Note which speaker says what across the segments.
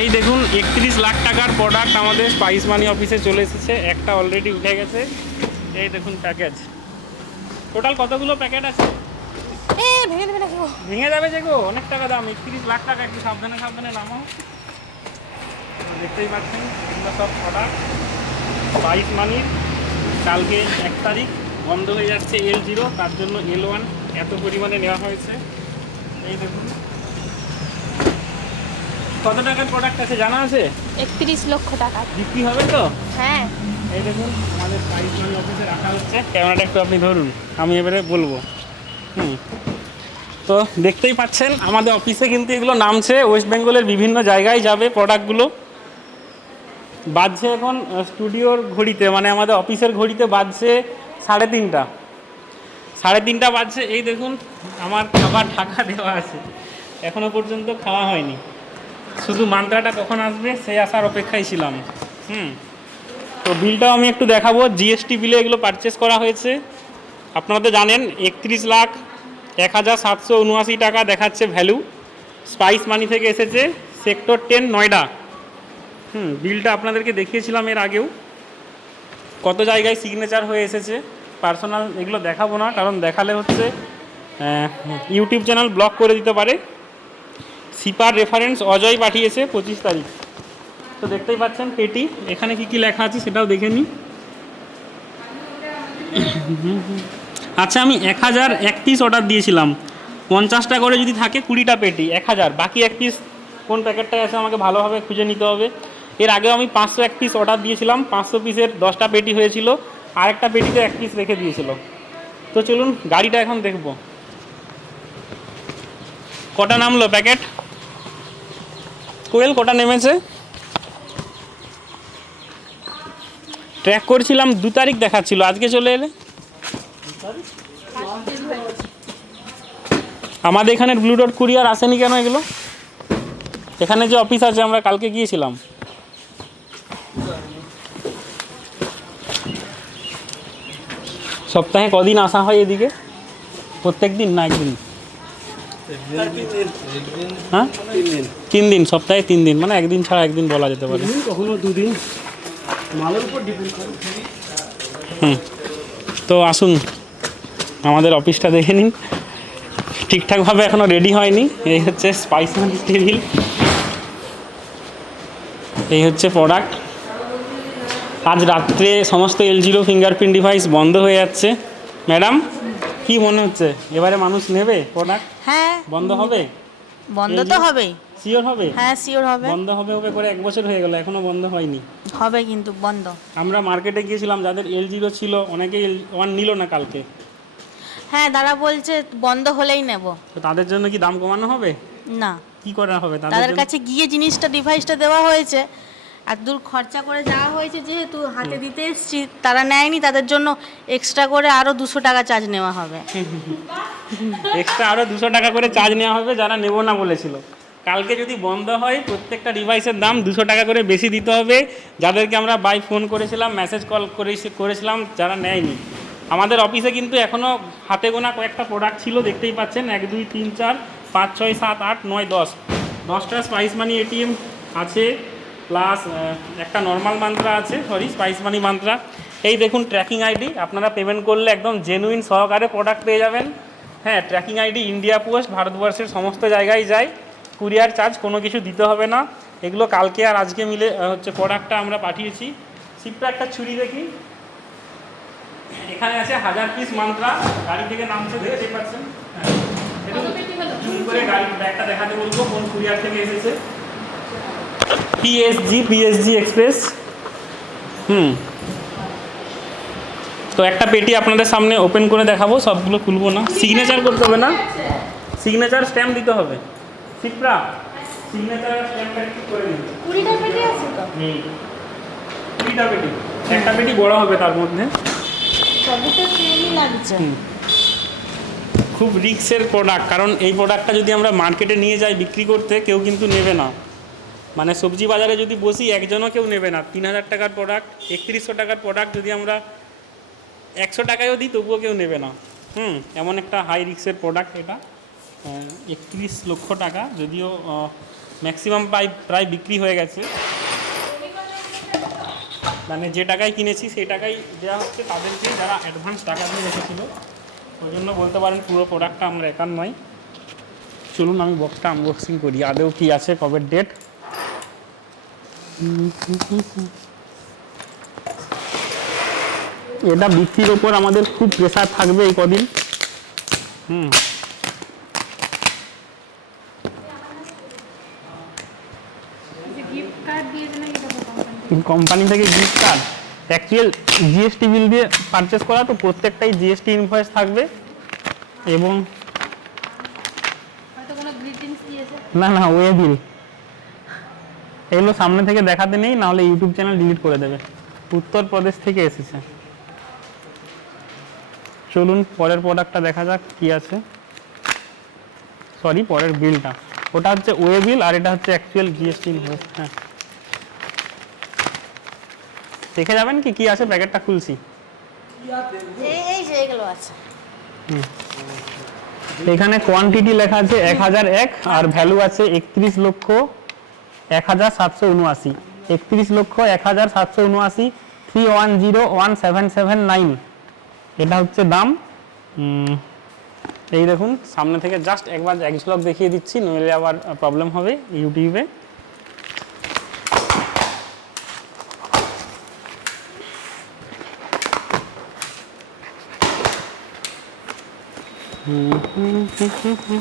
Speaker 1: এই দেখুন একত্রিশ লাখ টাকার প্রোডাক্ট আমাদের স্পাইস মানি অফিসে চলে এসেছে একটা অলরেডি উঠে গেছে এই দেখুন প্যাকেজ টোটাল কতগুলো প্যাকেট আছে ভেঙে যাবে যে গো অনেক টাকা দাম একত্রিশ লাখ টাকা একটু সাবধানে সাবধানে নামাও দেখতেই পাচ্ছেন এগুলো সব প্রোডাক্ট স্পাইস মানির কালকে এক তারিখ বন্ধ হয়ে যাচ্ছে এল জিরো তার জন্য এল ওয়ান এত পরিমাণে নেওয়া হয়েছে এই দেখুন কত টাকার প্রোডাক্ট আছে জানা আছে
Speaker 2: একত্রিশ লক্ষ টাকা
Speaker 1: বিক্রি হবে তো হ্যাঁ এই দেখুন আমাদের পারিশ্রমিক অফিসে রাখা হচ্ছে ক্যামেরাটা একটু আপনি ধরুন আমি এবারে বলবো হুম তো দেখতেই পাচ্ছেন আমাদের অফিসে কিন্তু এগুলো নামছে ওয়েস্ট বেঙ্গলের বিভিন্ন জায়গায় যাবে প্রোডাক্টগুলো বাজছে এখন স্টুডিওর ঘড়িতে মানে আমাদের অফিসের ঘড়িতে বাজছে সাড়ে তিনটা সাড়ে তিনটা বাজছে এই দেখুন আমার খাবার ঢাকা দেওয়া আছে এখনও পর্যন্ত খাওয়া হয়নি শুধু মান্ত্রাটা কখন আসবে সেই আসার অপেক্ষায় ছিলাম হুম তো বিলটাও আমি একটু দেখাবো জিএসটি বিলে এগুলো পারচেস করা হয়েছে আপনারা তো জানেন একত্রিশ লাখ এক হাজার সাতশো উনআশি টাকা দেখাচ্ছে ভ্যালু স্পাইস মানি থেকে এসেছে সেক্টর টেন নয়ডা হুম বিলটা আপনাদেরকে দেখিয়েছিলাম এর আগেও কত জায়গায় সিগনেচার হয়ে এসেছে পার্সোনাল এগুলো দেখাবো না কারণ দেখালে হচ্ছে ইউটিউব চ্যানেল ব্লক করে দিতে পারে সিপার রেফারেন্স অজয় পাঠিয়েছে পঁচিশ তারিখ তো দেখতেই পাচ্ছেন পেটি এখানে কি কি লেখা আছে সেটাও দেখে নিই আচ্ছা আমি এক হাজার এক পিস অর্ডার দিয়েছিলাম পঞ্চাশটা করে যদি থাকে কুড়িটা পেটি এক হাজার বাকি এক পিস কোন প্যাকেটটায় আছে আমাকে ভালোভাবে খুঁজে নিতে হবে এর আগেও আমি পাঁচশো এক পিস অর্ডার দিয়েছিলাম পাঁচশো পিসের দশটা পেটি হয়েছিল আর একটা পেটিতে এক পিস রেখে দিয়েছিল তো চলুন গাড়িটা এখন দেখব কটা নামলো প্যাকেট কোয়েল কটা নেমেছে ট্র্যাক করছিলাম দু তারিখ দেখাচ্ছিল আজকে চলে এলে আমাদের এখানের ব্লু ডট কুরিয়ার আসেনি কেন এগুলো এখানে যে অফিস আছে আমরা কালকে গিয়েছিলাম সপ্তাহে কদিন আসা হয় এদিকে প্রত্যেক দিন না একদিন
Speaker 3: হ্যাঁ
Speaker 1: তিন দিন সপ্তাহে তিন দিন মানে একদিন ছাড়া একদিন বলা যেতে পারে কখনো দুদিন হুম তো আসুন আমাদের অফিসটা দেখে নিন ঠিকঠাকভাবে এখনও রেডি হয়নি এই হচ্ছে স্পাইসম্যান টেবিল এই হচ্ছে প্রোডাক্ট আজ রাত্রে সমস্ত এলজিরো ফিঙ্গারপ্রিন্ট ডিভাইস বন্ধ হয়ে যাচ্ছে ম্যাডাম কি মনে হচ্ছে এবারে মানুষ নেবে প্রোডাক্ট হ্যাঁ বন্ধ হবে
Speaker 2: বন্ধ তো হবে সিওর হবে হ্যাঁ সিওর হবে
Speaker 1: বন্ধ হবে হবে করে এক বছর হয়ে গেল এখনো বন্ধ হয়নি
Speaker 2: হবে কিন্তু বন্ধ
Speaker 1: আমরা মার্কেটে গিয়েছিলাম যাদের এল জিরো ছিল অনেকেই ওয়ান নিল না কালকে
Speaker 2: হ্যাঁ দাদা বলছে বন্ধ হলেই নেব
Speaker 1: তো তাদের জন্য কি দাম কমানো হবে না কি করা হবে
Speaker 2: তাদের কাছে গিয়ে জিনিসটা ডিভাইসটা দেওয়া হয়েছে এত দূর খরচা করে যাওয়া হয়েছে যেহেতু হাতে দিতে এসছি তারা নেয়নি তাদের জন্য এক্সট্রা করে আরও দুশো টাকা চার্জ নেওয়া হবে
Speaker 1: এক্সট্রা আরও দুশো টাকা করে চার্জ নেওয়া হবে যারা নেব না বলেছিল কালকে যদি বন্ধ হয় প্রত্যেকটা ডিভাইসের দাম দুশো টাকা করে বেশি দিতে হবে যাদেরকে আমরা বাই ফোন করেছিলাম মেসেজ কল করেছিলাম যারা নেয়নি আমাদের অফিসে কিন্তু এখনও হাতে গোনা কয়েকটা প্রোডাক্ট ছিল দেখতেই পাচ্ছেন এক দুই তিন চার পাঁচ ছয় সাত আট নয় দশ দশটা স্পাইস মানি এটিএম আছে প্লাস একটা নর্মাল মান্ত্রা আছে সরি স্পাইস মানি মান্ত্রা এই দেখুন ট্র্যাকিং আইডি আপনারা পেমেন্ট করলে একদম জেনুইন সহকারে প্রোডাক্ট পেয়ে যাবেন হ্যাঁ ট্র্যাকিং আইডি ইন্ডিয়া পোস্ট ভারতবর্ষের সমস্ত জায়গায় যায় কুরিয়ার চার্জ কোনো কিছু দিতে হবে না এগুলো কালকে আর আজকে মিলে হচ্ছে প্রোডাক্টটা আমরা পাঠিয়েছি শিপটা একটা ছুরি দেখি এখানে আছে হাজার পিস মান্ত্রা গাড়ি থেকে নামছে দেখতে পাচ্ছেন হ্যাঁ করে গাড়ি ব্যাগটা দেখাতে বলবো কোন কুরিয়ার থেকে এসেছে পিএসজি পিএসজি এক্সপ্রেস হুম তো একটা পেটি আপনাদের সামনে ওপেন করে দেখাবো সবগুলো খুলবো না সিগনেচার করতে হবে না সিগনেচার স্ট্যাম্প দিতে হবে সিপ্রা
Speaker 3: সিগনেচার স্ট্যাম্প কি করে
Speaker 2: নিন পেটি আছে তো হুম
Speaker 1: পেটি একটা পেটি বড় হবে তার মধ্যে সেমই লাগছে খুব রিক্সের প্রোডাক্ট কারণ এই প্রোডাক্টটা যদি আমরা মার্কেটে নিয়ে যাই বিক্রি করতে কেউ কিন্তু নেবে না মানে সবজি বাজারে যদি বসি একজনও কেউ নেবে না তিন হাজার টাকার প্রোডাক্ট একত্রিশশো টাকার প্রোডাক্ট যদি আমরা একশো টাকায়ও দিই তবুও কেউ নেবে না হুম এমন একটা হাই রিক্সের প্রোডাক্ট এটা একত্রিশ লক্ষ টাকা যদিও ম্যাক্সিমাম প্রায় প্রায় বিক্রি হয়ে গেছে মানে যে টাকায় কিনেছি সেই টাকাই দেওয়া হচ্ছে তাদেরকে যারা অ্যাডভান্স টাকা দিয়ে রেখেছিলো ওই জন্য বলতে পারেন পুরো প্রোডাক্টটা আমরা একান নয় চলুন আমি বক্সটা আনবক্সিং করি আদেও কি আছে কবে ডেট এটা বিক্রির ওপর আমাদের খুব প্রেশার থাকবে এই কদিন হুম কোম্পানি থেকে gift card actual GST bill দিয়ে পারচেস করা তো প্রত্যেকটাই জিএসটি ইনভয়েস থাকবে এবং না না ওয়ে বিল এগুলো সামনে থেকে দেখাতে নেই নাহলে ইউটিউব চ্যানেল ডিলিট করে দেবে উত্তরপ্রদেশ থেকে এসেছে চলুন পরের প্রোডাক্টটা দেখা যাক কি আছে সরি পরের বিলটা ওটা হচ্ছে ওয়ে বিল আর এটা হচ্ছে অ্যাকচুয়াল জিএসটি ইনভয়েস হ্যাঁ দেখে যাবেন কি কি আছে প্যাকেটটা খুলছি এখানে কোয়ান্টিটি লেখা আছে এক হাজার এক আর ভ্যালু আছে একত্রিশ লক্ষ এক হাজার সাতশো উনআশি একত্রিশ লক্ষ এক হাজার সাতশো উনআশি three one zero one seven seven nine এটা হচ্ছে দাম এই দেখুন সামনে থেকে জাস্ট একবার এক ঝলক দেখিয়ে দিচ্ছি নইলে আবার প্রবলেম হবে ইউটিউবে হুম হুম হুম হুম হুম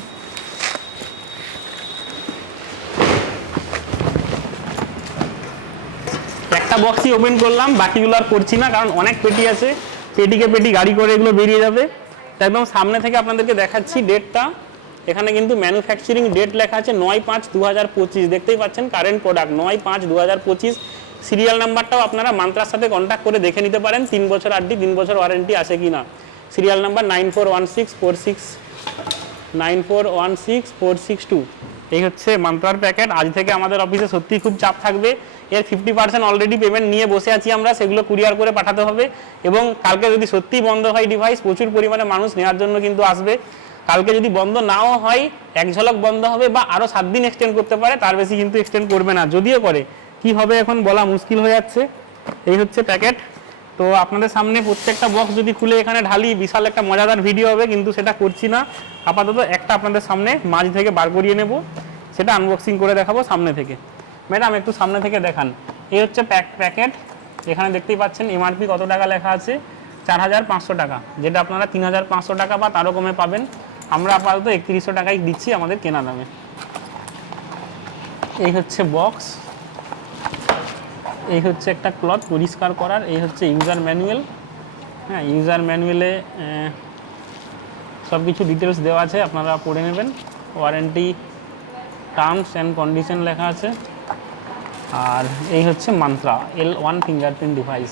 Speaker 1: একটা বক্সই ওপেন করলাম বাকিগুলো আর করছি না কারণ অনেক পেটি আছে পেটিকে পেটি গাড়ি করে এগুলো বেরিয়ে যাবে একদম সামনে থেকে আপনাদেরকে দেখাচ্ছি ডেটটা এখানে কিন্তু ম্যানুফ্যাকচারিং ডেট লেখা আছে নয় পাঁচ দু হাজার পঁচিশ দেখতেই পাচ্ছেন কারেন্ট প্রোডাক্ট নয় পাঁচ দু হাজার পঁচিশ সিরিয়াল নাম্বারটাও আপনারা মান্ত্রার সাথে কন্ট্যাক্ট করে দেখে নিতে পারেন তিন বছর আটটি তিন বছর ওয়ারেন্টি আছে কি না serial number nine four one six four six nine four one six four six two এই হচ্ছে মান্ত্রার প্যাকেট আজ থেকে আমাদের অফিসে সত্যিই খুব চাপ থাকবে এর ফিফটি পার্সেন্ট অলরেডি পেমেন্ট নিয়ে বসে আছি আমরা সেগুলো কুরিয়ার করে পাঠাতে হবে এবং কালকে যদি সত্যি বন্ধ হয় ডিভাইস প্রচুর পরিমাণে মানুষ নেওয়ার জন্য কিন্তু আসবে কালকে যদি বন্ধ নাও হয় এক ঝলক বন্ধ হবে বা আরও সাত দিন এক্সটেন্ড করতে পারে তার বেশি কিন্তু এক্সটেন্ড করবে না যদিও করে কি হবে এখন বলা মুশকিল হয়ে যাচ্ছে এই হচ্ছে প্যাকেট তো আপনাদের সামনে প্রত্যেকটা বক্স যদি খুলে এখানে ঢালি বিশাল একটা মজাদার ভিডিও হবে কিন্তু সেটা করছি না আপাতত একটা আপনাদের সামনে মাঝ থেকে বার করিয়ে নেব সেটা আনবক্সিং করে দেখাবো সামনে থেকে ম্যাডাম একটু সামনে থেকে দেখান এই হচ্ছে প্যাক প্যাকেট এখানে দেখতেই পাচ্ছেন এমআরপি কত টাকা লেখা আছে চার হাজার পাঁচশো টাকা যেটা আপনারা তিন হাজার পাঁচশো টাকা বা তারও কমে পাবেন আমরা আপাতত একত্রিশশো টাকাই দিচ্ছি আমাদের কেনা দামে এই হচ্ছে বক্স এই হচ্ছে একটা ক্লথ পরিষ্কার করার এই হচ্ছে ইউজার ম্যানুয়েল হ্যাঁ ইউজার ম্যানুয়েলে সব কিছু ডিটেলস দেওয়া আছে আপনারা পড়ে নেবেন ওয়ারেন্টি টার্মস অ্যান্ড কন্ডিশন লেখা আছে আর এই হচ্ছে Mantra L one fingerprint device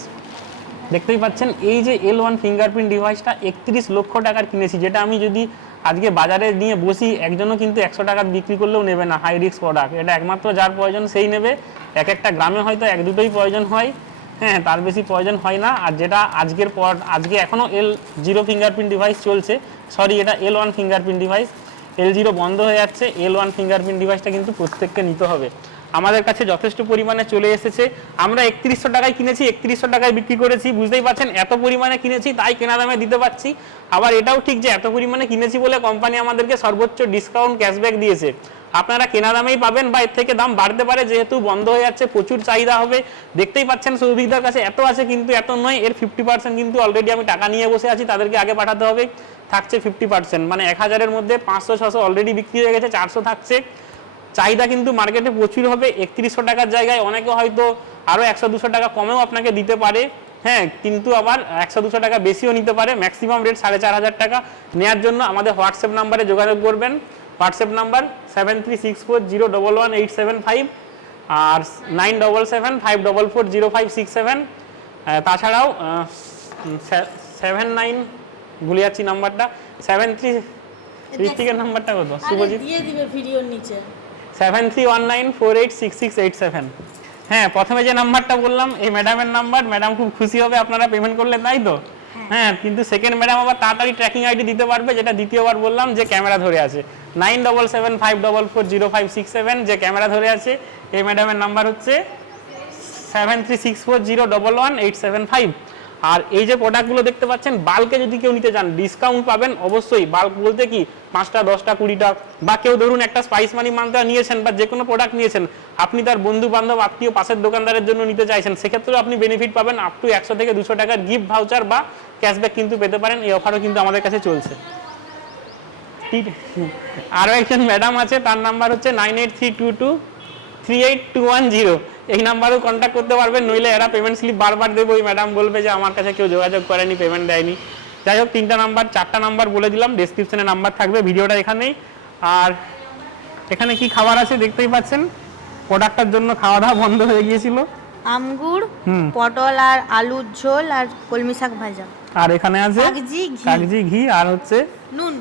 Speaker 1: দেখতেই পাচ্ছেন এই যে এল ওয়ান ফিঙ্গারপ্রিন্ট ডিভাইসটা একত্রিশ লক্ষ টাকার কিনেছি যেটা আমি যদি আজকে বাজারে নিয়ে বসি একজনও কিন্তু একশো টাকার বিক্রি করলেও নেবে না হাই রিক্স প্রোডাক্ট এটা একমাত্র যার প্রয়োজন সেই নেবে এক একটা গ্রামে হয়তো এক দুটোই প্রয়োজন হয় হ্যাঁ তার বেশি প্রয়োজন হয় না আর যেটা আজকের পর আজকে এখনও এল জিরো ফিঙ্গারপ্রিন্ট ডিভাইস চলছে সরি এটা L one fingerprint device L zero বন্ধ হয়ে যাচ্ছে এল ওয়ান ফিঙ্গারপ্রিন্ট ডিভাইসটা কিন্তু প্রত্যেককে নিতে হবে আমাদের কাছে যথেষ্ট পরিমাণে চলে এসেছে আমরা একত্রিশশো টাকায় কিনেছি একত্রিশশো টাকায় বিক্রি করেছি বুঝতেই পারছেন এত পরিমাণে কিনেছি তাই কেনা দামে দিতে পারছি আবার এটাও ঠিক যে এত পরিমাণে কিনেছি বলে কোম্পানি আমাদেরকে সর্বোচ্চ ডিসকাউন্ট ক্যাশব্যাক দিয়েছে আপনারা কেনা দামেই পাবেন বা এর থেকে দাম বাড়তে পারে যেহেতু বন্ধ হয়ে যাচ্ছে প্রচুর চাহিদা হবে দেখতেই পাচ্ছেন সৌভিকদার কাছে এত আছে কিন্তু এত নয় এর ফিফটি পার্সেন্ট কিন্তু অলরেডি আমি টাকা নিয়ে বসে আছি তাদেরকে আগে পাঠাতে হবে থাকছে ফিফটি পার্সেন্ট মানে এক হাজারের মধ্যে পাঁচশো ছশো অলরেডি বিক্রি হয়ে গেছে চারশো থাকছে চাহিদা কিন্তু মার্কেটে প্রচুর হবে একত্রিশশো টাকার জায়গায় অনেকে হয়তো আরও একশো দুশো টাকা কমেও আপনাকে দিতে পারে হ্যাঁ কিন্তু আবার একশো দুশো টাকা বেশিও নিতে পারে ম্যাক্সিমাম রেট সাড়ে চার হাজার টাকা নেওয়ার জন্য আমাদের হোয়াটসঅ্যাপ নাম্বারে যোগাযোগ করবেন WhatsApp number seven three six four zero double one eight seven five আর nine double seven five double four zero five six seven তাছাড়াও সেভেন নাইন ভুলে যাচ্ছি নাম্বারটা সেভেন থ্রি ঋত্বিকের নাম্বারটা কত
Speaker 2: শুভজিৎ দিয়ে দিবে ভিডিওর নিচে
Speaker 1: seven three one nine four eight six six eight seven হ্যাঁ প্রথমে যে নাম্বারটা বললাম এই ম্যাডামের নাম্বার ম্যাডাম খুব খুশি হবে আপনারা পেমেন্ট করলেন তাই তো হ্যাঁ, হ্যাঁ কিন্তু সেকেন্ড ম্যাডাম আবার তাড়াতাড়ি ট্র্যাকিং আইডি দিতে পারবে যেটা দ্বিতীয়বার বললাম যে ক্যামেরা ধরে আছে nine double seven five double four zero five six seven যে ক্যামেরা ধরে আছে এই ম্যাডামের নাম্বার হচ্ছে seven three six four zero double one eight seven five আর এই যে প্রোডাক্টগুলো দেখতে পাচ্ছেন বাল্কে যদি কেউ নিতে চান ডিসকাউন্ট পাবেন অবশ্যই বাল্ক বলতে কি পাঁচটা দশটা কুড়িটা বা কেউ ধরুন একটা স্পাইস মানি মান্ত্রা নিয়েছেন বা যে কোনো প্রোডাক্ট নিয়েছেন আপনি তার বন্ধু বান্ধব আত্মীয় পাশের দোকানদারের জন্য নিতে চাইছেন সেক্ষেত্রেও আপনি বেনিফিট পাবেন আপ টু একশো থেকে দুশো টাকার গিফট ভাউচার বা ক্যাশব্যাক কিন্তু পেতে পারেন এই অফারও কিন্তু আমাদের কাছে চলছে ঠিক আছে আরও একজন ম্যাডাম আছে তার নাম্বার হচ্ছে nine eight three two two three eight two one zero এই নাম্বারেও কন্ট্যাক্ট করতে পারবেন নইলে এরা পেমেন্ট স্লিপ বারবার দেবো ওই ম্যাডাম বলবে যে আমার কাছে কেউ যোগাযোগ করেনি পেমেন্ট দেয়নি যাই হোক তিনটা নাম্বার চারটা নাম্বার বলে দিলাম ডিসক্রিপশনে নাম্বার থাকবে ভিডিওটা এখানেই আর এখানে কি খাবার আছে দেখতেই পাচ্ছেন প্রোডাক্টটার জন্য খাওয়া দাওয়া বন্ধ হয়ে গিয়েছিল
Speaker 2: আমগুর পটল আর আলুর ঝোল আর কলমি শাক ভাজা
Speaker 1: আর এখানে আছে কাগজি ঘি আর হচ্ছে নুন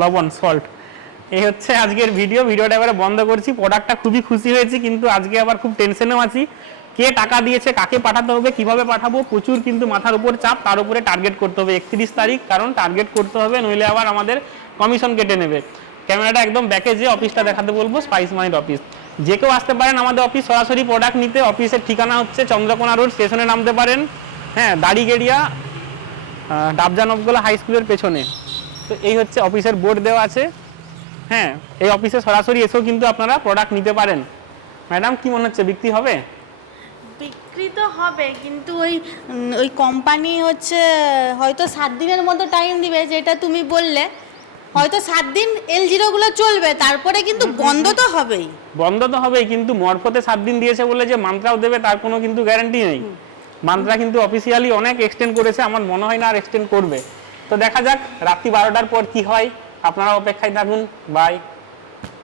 Speaker 1: লবণ সল্ট এই হচ্ছে আজকের ভিডিও ভিডিওটা এবারে বন্ধ করছি প্রোডাক্টটা খুবই খুশি হয়েছি কিন্তু আজকে আবার খুব টেনশনেও আছি কে টাকা দিয়েছে কাকে পাঠাতে হবে কিভাবে পাঠাবো প্রচুর কিন্তু মাথার উপর চাপ তার উপরে টার্গেট করতে হবে একত্রিশ তারিখ কারণ টার্গেট করতে হবে নইলে আবার আমাদের কমিশন কেটে নেবে ক্যামেরাটা একদম ব্যাকে যে অফিসটা দেখাতে বলবো স্পাইস মাইন্ড অফিস যে কেউ আসতে পারেন আমাদের অফিস সরাসরি প্রোডাক্ট নিতে অফিসের ঠিকানা হচ্ছে চন্দ্রকোনা রোড স্টেশনে নামতে পারেন হ্যাঁ দাড়িগেড়িয়া ডাবজানবগোলা হাই স্কুলের পেছনে তো এই হচ্ছে অফিসের বোর্ড দেওয়া আছে হ্যাঁ এই অফিসে সরাসরি এসেও কিন্তু আপনারা প্রোডাক্ট নিতে পারেন ম্যাডাম কি মনে হচ্ছে বিক্রি হবে
Speaker 2: বিক্রি তো হবে কিন্তু ওই ওই কোম্পানি হচ্ছে হয়তো সাত দিনের মতো টাইম দিবে যেটা তুমি বললে হয়তো সাত দিন এল জিরোগুলো চলবে তারপরে কিন্তু বন্ধ তো হবেই
Speaker 1: বন্ধ তো হবেই কিন্তু মরফতে সাত দিন দিয়েছে বলে যে মান্ত্রাও দেবে তার কোনো কিন্তু গ্যারান্টি নেই মান্ত্রা কিন্তু অফিসিয়ালি অনেক এক্সটেন্ড করেছে আমার মনে হয় না আর এক্সটেন্ড করবে তো দেখা যাক রাত্রি বারোটার পর কি হয় আপনারা অপেক্ষায় থাকুন বাই